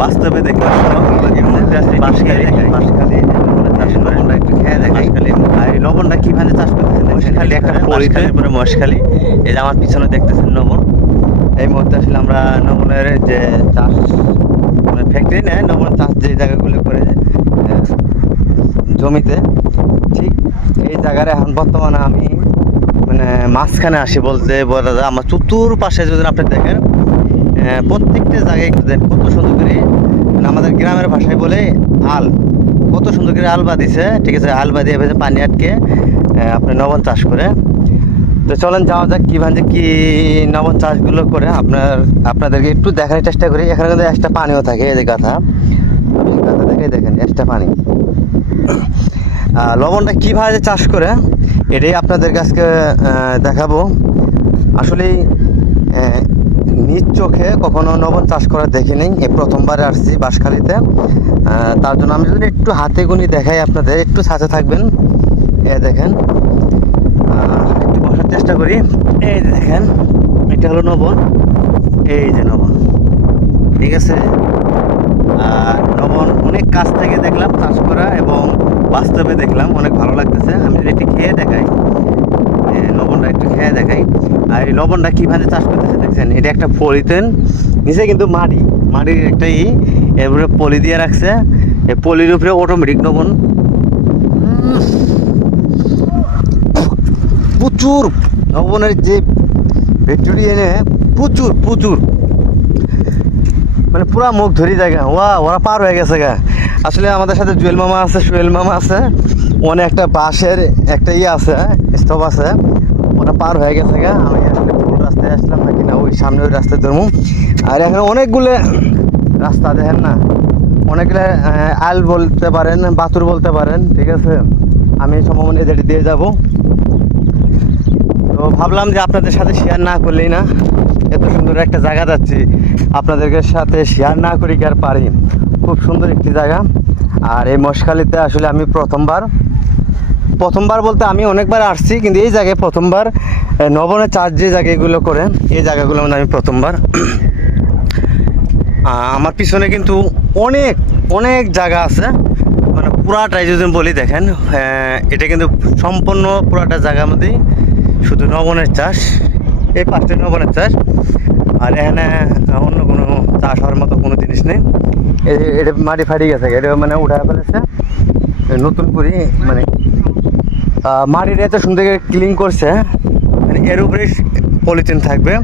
বাস্তবে দেখলাম এই মুহূর্তে আছে বাঁশখালী লবণটা একটু খেয়ে দেখাই। আর এই লবণটা কিভাবে চাষ করতেছেন মহেশখালী একটা পরিখালীর পরে মহেশখালী, এই যে আমার পিছনে দেখতেছেন লবণ। এই মুহূর্তে আসলে আমরা লবণের যে চাষ মানে ফ্যাক্টরি নেয় লবণ চাষ যে জায়গাগুলো করে জমিতে, ঠিক এই জায়গায় এখন বর্তমানে আমি মানে মাঝখানে আসি বলতে বলা যায়। আমার চতুর্পাশে যদি আপনি দেখেন প্রত্যেকটা জায়গায় কত সুন্দর করে মানে আমাদের গ্রামের ভাষায় বলে আল, কত সুন্দর করে আল বাঁধিছে। ঠিক আছে, আল বাঁধিয়ে ভেজে পানি আটকে আপনি লবণ চাষ করে। তো চলেন যাওয়া যাক কীভাবে কি লবণ চাষগুলো করে আপনাদেরকে একটু দেখার চেষ্টা করি। এখানে কিন্তু একটা পানিও থাকে, এই যে গাথা, আমি গাথা দেখে দেখেন একটা পানি। লবণটা কীভাবে চাষ করে এটাই আপনাদের কাছে দেখাবো। আসলে নিজ চোখে কখনো লবণ চাষ করা দেখিনি, এই প্রথমবার আসছি বাঁশখালীতে। তার জন্য আমি যদি একটু হাতে গুনি দেখাই আপনাদের, একটু সাথে থাকবেন। দেখেন, একটু বসার চেষ্টা করি। এই দেখেন, এটা হলো লবণ, এই যে লবণ। ঠিক আছে, লবণ অনেক কাছ থেকে দেখলাম চাষ করা এবং বাস্তবে দেখলাম, অনেক ভালো লাগতেছে। আমি যদি একটু খেয়ে দেখাই, লবণটা একটু খেয়ে দেখাই। আর এই লবণটা কীভাবে চাষ করতেছে দেখছেন, এটা একটা পলিথিন নিচে কিন্তু মাটির একটা এর উপরে পলি দিয়ে রাখছে। এই পলির উপরে অটোমেটিক লবণ প্রচুর লবণের যে ব্যাকটেরিয়া এনে প্রচুর মানে পুরা মুখ ধরি জায়গা। ওরা পার হয়ে গেছে গা। আসলে আমাদের সাথে সোহেল মামা আছে, অনেক একটা বাঁশের একটা আছে, স্তব আছে, ওরা পার হয়ে গেছে গা। আমি আসলে ভুল রাস্তায় আসলাম নাকি না ওই সামনে ওই রাস্তায় ধরবো। আর এখানে অনেকগুলো রাস্তা দেখেন না, অনেকগুলো আল বলতে পারেন, বাতুর বলতে পারেন। ঠিক আছে, আমি সম্ভাবনা এদের দিয়ে যাব। তো ভাবলাম যে আপনাদের সাথে শেয়ার না করলেই না, এত সুন্দর একটা জায়গা যাচ্ছি, আপনাদেরকে সাথে শেয়ার না করি কি আর পারি। খুব সুন্দর একটি জায়গা। আর এই মহেশখালীতে আসলে আমি প্রথমবার বলতে আমি অনেকবার আসছি, কিন্তু এই জায়গায় প্রথমবার লবণের চাষ যে জায়গাগুলো করে এই জায়গাগুলো মানে আমি প্রথমবার। আমার পিছনে কিন্তু অনেক জায়গা আছে, মানে পুরাটাই যদি বলি দেখেন, এটা কিন্তু সম্পূর্ণ পুরাটা জায়গার মধ্যেই শুধু লবণের চাষ, এই পাঁচটা লবণের চাষ। আর এখানে অন্য কোনো চাষ হওয়ার মতো কোনো জিনিস নেই। এটা মাটি ফাটি গেছে, এটা মানে উঠায় ফেলেছে নতুন করে, মানে মাটিটা এত সুন্দর করে ক্লিন করছে। মানে এর উপরে পলিথিন থাকবে,